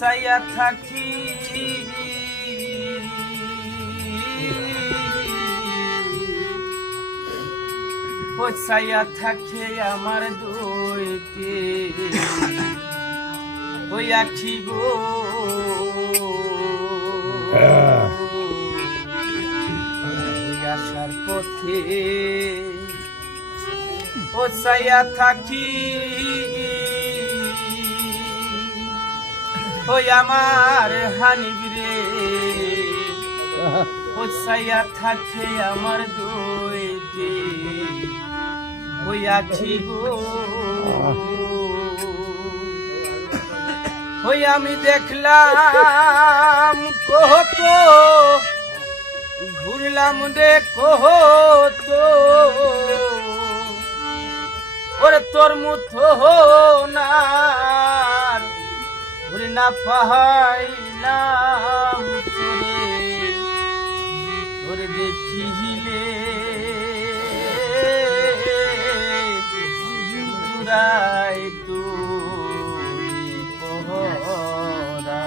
চাইয়া থাকি। চাইয়া থাকে আমার দুইটি। ওই আখি গো? আসার পথে ও চাইয়া থাকি। ওই আমার হানিবিরে ও চাইয়া থাকে আমার দুইটি। ওই আখি গো। ওই আমি দেখলাম কত, ঘুরলাম রে কত। ওরে তোর মুথো না। না পাহাইলাম তোরে তোরে দেখিলে। জুড়াই তুই পহরা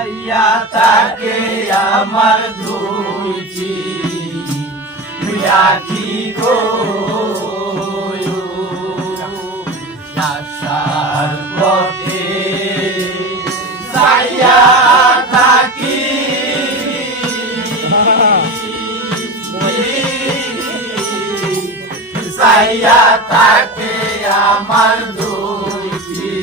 সাইয়া থাকে আমার ধুজি আখি গো? আশার পথে সাইয়া থাকি। সাইয়া থাকে আমার দুইটি